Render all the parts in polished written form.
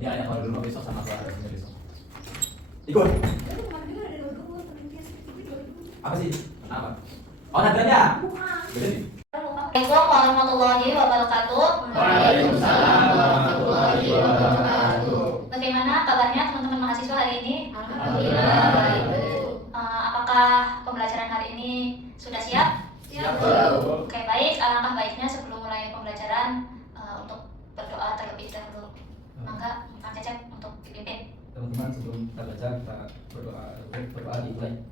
Ya kalau dulu besok sama keluarga besok. Ikut. Apa sih? Apa? Oh, nadanya. Assalamualaikum warahmatullahi wabarakatuh. Waalaikumsalam warahmatullahi wabarakatuh. Bagaimana kabarnya teman-teman mahasiswa hari ini? Alhamdulillah baik. Apakah pembelajaran hari ini sudah siap? Siap. Oke, baik. Alangkah baiknya sebelum mulai pembelajaran untuk berdoa terlebih dahulu. Mangga Kang Cecep untuk dipimpin. Teman-teman sebelum kita belajar kita berdoa dimulai.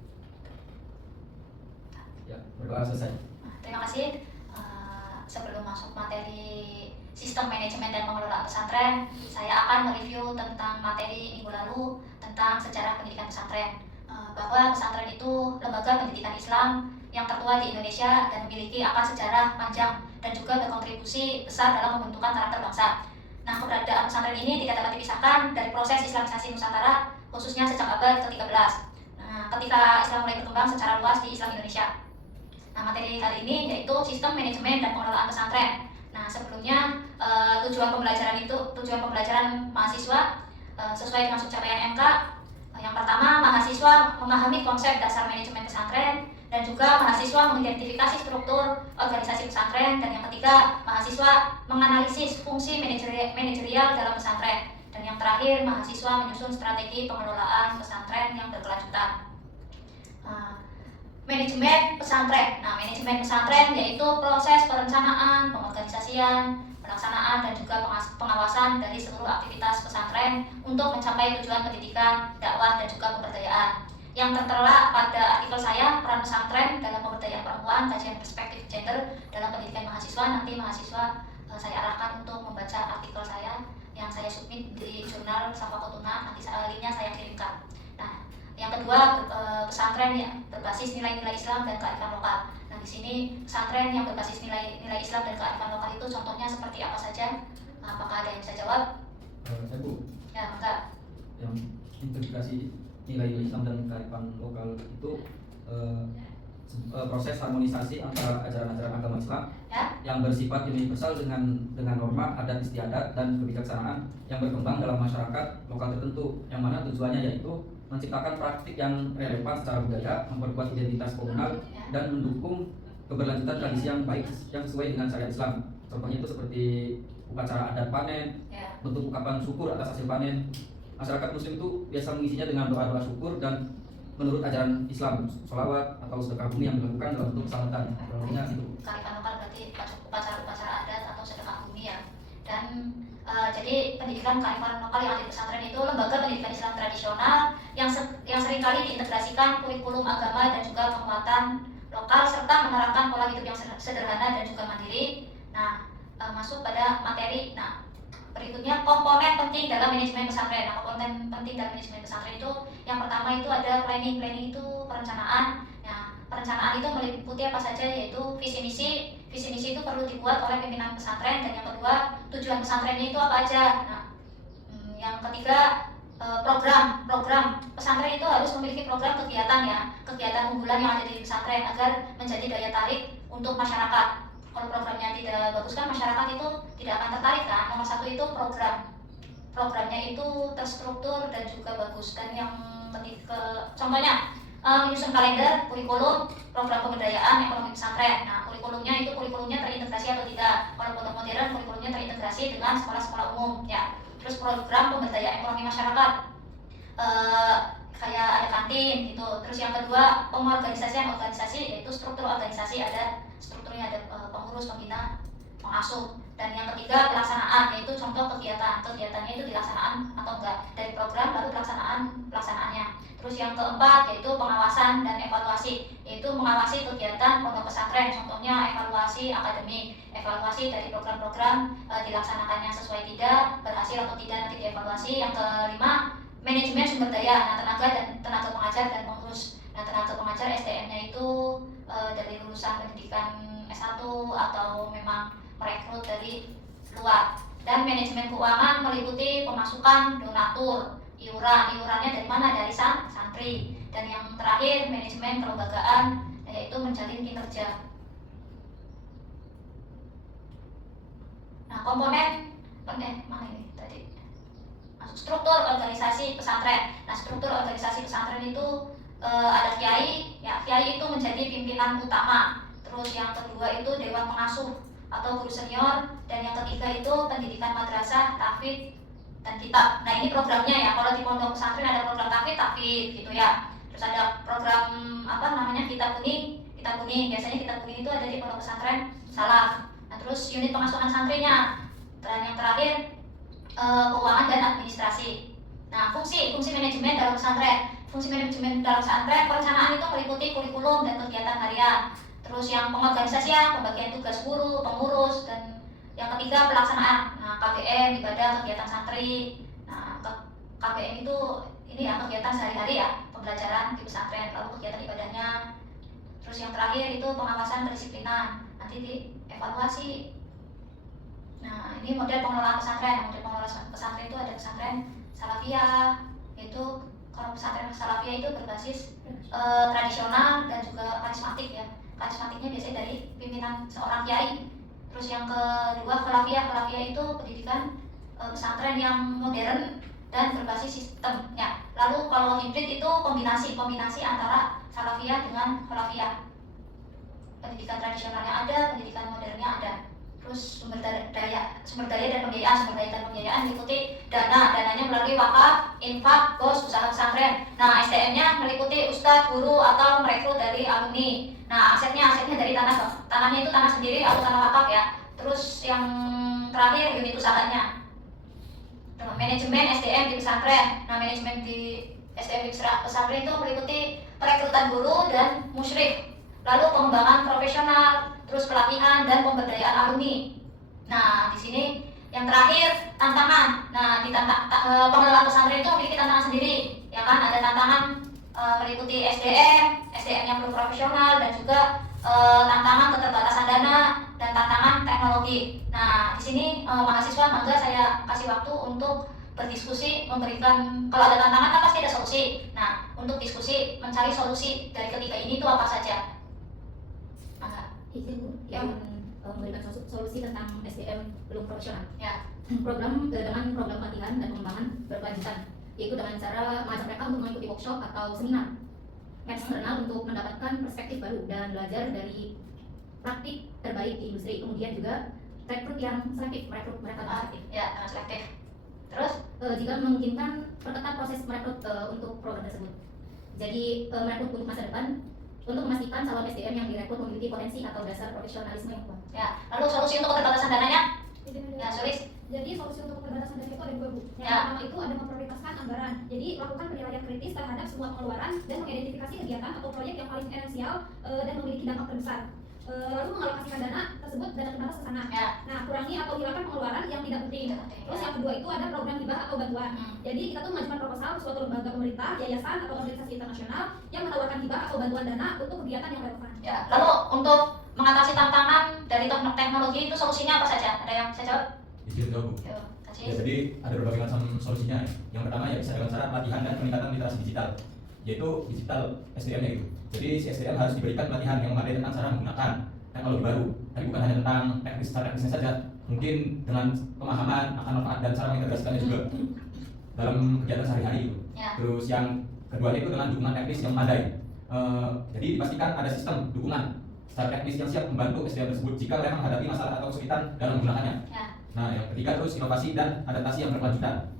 Ya, berdoa selesai. Terima kasih. Sebelum masuk materi sistem manajemen dan pengelolaan pesantren, saya akan mereview tentang materi minggu lalu tentang sejarah pendidikan pesantren. Bahwa pesantren itu lembaga pendidikan Islam yang tertua di Indonesia dan memiliki akar sejarah panjang dan juga berkontribusi besar dalam pembentukan karakter bangsa. Nah, keberadaan pesantren ini tidak dapat dipisahkan dari proses Islamisasi Nusantara, khususnya sejak abad ke-13. Nah, ketika Islam mulai berkembang secara luas di Islam Indonesia. Nah, materi kali ini yaitu sistem manajemen dan pengelolaan pesantren. Nah, sebelumnya tujuan pembelajaran mahasiswa sesuai dengan subcapaian MK. Yang pertama, mahasiswa memahami konsep dasar manajemen pesantren dan juga mahasiswa mengidentifikasi struktur organisasi pesantren, dan yang ketiga, mahasiswa menganalisis fungsi manajerial dalam pesantren, dan yang terakhir, mahasiswa menyusun strategi pengelolaan pesantren yang berkelanjutan. Manajemen pesantren. Nah, manajemen pesantren yaitu proses perencanaan, pengorganisasian, pelaksanaan, dan juga pengawasan dari seluruh aktivitas pesantren untuk mencapai tujuan pendidikan, dakwah, dan juga pemberdayaan. Yang tertera pada artikel saya, peran pesantren dalam pemberdayaan perempuan, kajian perspektif gender dalam pendidikan mahasiswa. Nanti mahasiswa saya arahkan untuk membaca artikel saya yang saya submit di jurnal Safa Kotuna. Nanti linknya saya kirimkan. Nah, yang kedua, pesantren yang berbasis nilai-nilai Islam dan kearifan lokal. Nah, di sini pesantren yang berbasis nilai Islam dan kearifan lokal itu contohnya seperti apa saja? Nah, apakah ada yang bisa jawab? Bu. Ya, enggak. Yang integrasi nilai Islam dan kearifan lokal itu proses harmonisasi antara ajaran-ajaran agama Islam yang bersifat universal dengan norma adat istiadat dan kebijaksanaan yang berkembang dalam masyarakat lokal tertentu, yang mana tujuannya yaitu menciptakan praktik yang relevan secara budaya, memperkuat identitas komunal, dan mendukung keberlanjutan tradisi yang baik yang sesuai dengan syariat Islam. Contohnya itu seperti upacara adat panen, bentuk ungkapan syukur atas hasil panen. Masyarakat Muslim itu biasa mengisinya dengan doa-doa syukur dan menurut ajaran Islam, sholawat atau sedekah bumi yang dilakukan dalam bentuk keselamatan. Contohnya itu. Kearifan lokal berarti upacara-upacara adat atau sedekah bumi ya. Dan jadi pendidikan kearifan lokal yang ada di pesantren itu lembaga pendidikan Islam tradisional yang seringkali diintegrasikan kurikulum agama dan juga penguatan lokal serta menerapkan pola hidup yang sederhana dan juga mandiri. Nah, masuk pada materi. Nah, berikutnya komponen penting dalam manajemen pesantren. Nah, komponen penting dalam manajemen pesantren itu yang pertama itu ada planning itu perencanaan. Nah, perencanaan itu meliputi apa saja, yaitu visi misi itu perlu dibuat oleh pimpinan pesantren, dan yang kedua tujuan pesantrennya itu apa aja. Nah, yang ketiga program pesantren itu harus memiliki program kegiatan unggulan yang ada di pesantren agar menjadi daya tarik untuk masyarakat. Kalau programnya tidak bagus kan masyarakat itu tidak akan tertarik kan. Nomor satu itu programnya itu terstruktur dan juga bagus. Dan yang ketiga, contohnya menyusun kalender, kurikulum, program pemberdayaan ekonomi pesantren. Nah, kurikulumnya terintegrasi atau tidak. Kalau pondok modern, kurikulumnya terintegrasi dengan sekolah-sekolah umum ya. Terus program pemberdayaan ekonomi masyarakat, kayak ada kantin gitu. Terus yang kedua, pengorganisasian organisasi, yaitu struktur organisasi, ada strukturnya, ada pengurus, pembina, pengasuh. Dan yang ketiga, pelaksanaan, yaitu contoh kegiatannya itu dilaksanaan atau enggak, dari program lalu pelaksanaannya. Terus yang keempat yaitu pengawasan dan evaluasi, yaitu mengawasi kegiatan pondok pesantren, contohnya evaluasi akademik, evaluasi dari program-program dilaksanakannya sesuai tidak, berhasil atau tidak, nanti dievaluasi. Yang kelima, manajemen sumber daya, tenaga pengajar dan pengurus. Nah, tenaga pengajar SDM-nya itu dari lulusan pendidikan S1 atau memang merekrut dari luar. Dan manajemen keuangan meliputi pemasukan, donatur, iurannya dari mana? Dari santri. Dan yang terakhir, manajemen kelembagaan, yaitu menjalin kinerja. Nah, komponen mana ini tadi? struktur organisasi pesantren. Nah, struktur organisasi pesantren itu ada kiai, ya kiai itu menjadi pimpinan utama. Terus yang kedua itu dewan pengasuh atau guru senior, dan yang ketiga itu pendidikan madrasah, tahfidz dan kitab. Nah, ini programnya ya. Kalau di pondok pesantren ada program tahfidz gitu ya. Terus ada program kitab kuning. Biasanya kitab kuning itu ada di pondok pesantren salaf. Nah, terus unit pengasuhan santrinya. Dan yang terakhir keuangan dan administrasi. Nah, fungsi manajemen dalam pesantren. Fungsi manajemen dalam pesantren, perencanaan itu meliputi kurikulum dan kegiatan harian. Terus yang pengorganisasian, pembagian tugas guru, pengurus, dan yang ketiga pelaksanaan. Nah, KBM, ibadah, kegiatan santri. Nah, KBM itu ini ya kegiatan sehari-hari ya, pembelajaran di pesantren, lalu kegiatan ibadahnya. Terus yang terakhir itu pengawasan kedisiplinan, nanti dievaluasi. Nah, ini model pengelolaan pesantren. Model pengelolaan pesantren itu ada pesantren salafiyah, yaitu kalau pesantren salafiyah itu berbasis tradisional dan juga karismatik ya. Karismatiknya biasanya dari pimpinan seorang kiai. Terus yang kedua khilafiyah itu pendidikan pesantren yang modern dan berbasis sistem ya. Lalu kalau hibrid itu kombinasi antara salafiyah dengan khilafiyah. Pendidikan tradisionalnya ada, pendidikan modernnya ada. Terus sumber daya dan pembiayaan meliputi dananya melalui wakaf, infak, bos, usaha pesantren. Nah, SDM-nya meliputi ustadz, guru atau merekrut dari alumni. Nah, asetnya dari tanahnya itu tanah sendiri atau tanah wakaf ya. Terus yang terakhir unit usahanya. Manajemen SDM di pesantren. Nah, manajemen di SDM di pesantren itu meliputi perekrutan guru dan musyrif. Lalu pengembangan profesional, terus pelatihan dan pemberdayaan alumni. Nah, di sini yang terakhir tantangan. Nah, di pengelola pesantren itu memiliki tantangan sendiri, ya kan? Ada tantangan meliputi SDM yang belum profesional, dan juga tantangan keterbatasan dana dan tantangan teknologi. Nah, di sini mahasiswa mangga saya kasih waktu untuk berdiskusi, memberikan, kalau ada tantangan kan pasti ada solusi. Nah, untuk diskusi mencari solusi dari ketiga ini itu apa saja? Izin Bu, yang memberikan solusi tentang SDM belum profesional. Ya. Dengan program pelatihan dan pengembangan berkelanjutan, yaitu dengan cara mengajak mereka untuk mengikuti workshop atau seminar eksternal untuk mendapatkan perspektif baru dan belajar dari praktik terbaik di industri. Kemudian juga rekrut mereka selektif. Ya, selektif. Terus jika memungkinkan perketat proses merekrut untuk program tersebut. Jadi merekrut untuk masa depan, untuk memastikan calon SDM yang direkrut memiliki potensi atau dasar profesionalisme yang kuat. Ya, lalu solusi untuk keterbatasan dananya? Ya, Sulis. Jadi solusi untuk keterbatasan dana itu ada dua, Bu. Yang Ya. pertama itu ada memprioritaskan anggaran. Jadi lakukan penilaian kritis terhadap semua pengeluaran dan mengidentifikasi kegiatan atau proyek yang paling esensial dan memiliki dampak terbesar. Lalu mengalokasikan dana tersebut dana terbatas ke sana. Ya. Nah, kurangi atau hilangkan pengeluaran yang tidak penting. Terus yang kedua itu ada program hibah atau bantuan. Jadi kita tuh mengajukan proposal ke suatu lembaga pemerintah, yayasan atau organisasi internasional yang menawarkan hibah atau bantuan dana untuk kegiatan yang relevan. Ya, lalu untuk mengatasi tantangan dari teknologi itu solusinya apa saja? Ada yang saya jawab? Izin jawab, Bu. Yuk, Ya, kasih. jadi ada berbagai macam solusinya. Yang pertama ya bisa dengan cara pelatihan dan peningkatan literasi digital, yaitu digital SDM-nya itu. Jadi si SDM harus diberikan pelatihan yang memadai tentang cara menggunakan teknologi baru. Tapi bukan hanya tentang teknisnya saja, mungkin dengan pemahaman akan manfaat dan cara mengintegrasikannya juga dalam kegiatan sehari-hari itu. Ya. Terus yang kedua itu dengan dukungan teknis yang memadai. Jadi dipastikan ada sistem dukungan secara teknis yang siap membantu SDM tersebut jika memang menghadapi masalah atau kesulitan dalam menggunakannya. Ya. Nah, yang ketiga terus inovasi dan adaptasi yang berkelanjutan.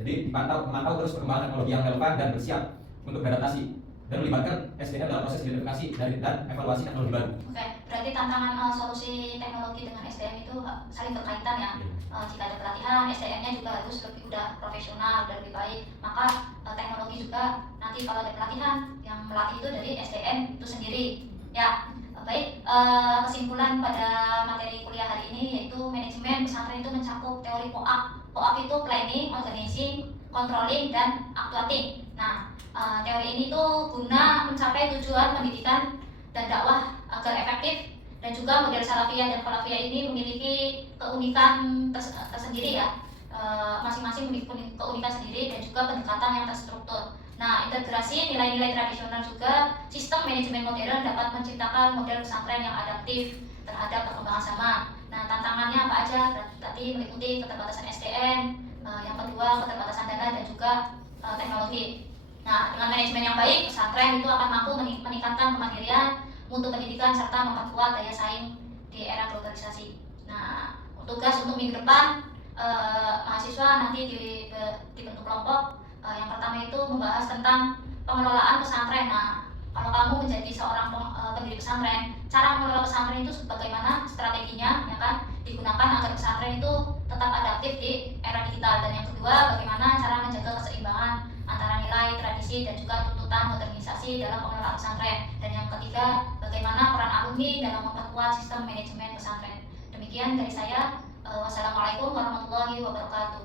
Jadi memantau terus perkembangan teknologi yang relevan dan bersiap untuk beradaptasi dan melibatkan SDM dalam proses identifikasi dan evaluasi teknologi baru. Oke, berarti tantangan solusi teknologi dengan SDM itu saling berkaitan ya. Jika ada pelatihan, SDM-nya juga harus udah profesional dan lebih baik. Maka teknologi juga nanti kalau ada pelatihan yang melatih itu dari SDM itu sendiri. Ya, baik. Kesimpulan pada materi kuliah hari ini yaitu manajemen pesantren itu mencakup teori POAK. POAK itu planning, organizing, controlling, dan actuating. Nah, teori ini tuh guna mencapai tujuan pendidikan dan dakwah agar efektif, dan juga model salafiyah dan khalafiyah ini memiliki keunikan tersendiri ya. Masing-masing memiliki keunikan sendiri dan juga pendekatan yang terstruktur. Nah, integrasi nilai-nilai tradisional juga sistem manajemen modern dapat menciptakan model pesantren yang adaptif terhadap perkembangan zaman. Nah, tantangannya apa aja? Berarti meliputi keterbatasan SDM, yang kedua keterbatasan dana dan juga teknologi. Nah, dengan manajemen yang baik, pesantren itu akan mampu meningkatkan kemandirian, mutu pendidikan serta memperkuat daya saing di era globalisasi. Nah, tugas untuk minggu depan mahasiswa nanti dibentuk kelompok. Yang pertama itu membahas tentang pengelolaan pesantren. Nah, kalau kamu menjadi seorang pendiri pesantren, cara mengelola pesantren itu bagaimana strateginya, ya kan, digunakan agar pesantren itu tetap adaptif di era digital. Dan yang kedua, bagaimana cara menjaga keseimbangan antara nilai, tradisi, dan juga tuntutan modernisasi dalam pengelolaan pesantren. Dan yang ketiga, bagaimana peran alumni dalam memperkuat sistem manajemen pesantren. Demikian dari saya. Wassalamualaikum warahmatullahi wabarakatuh.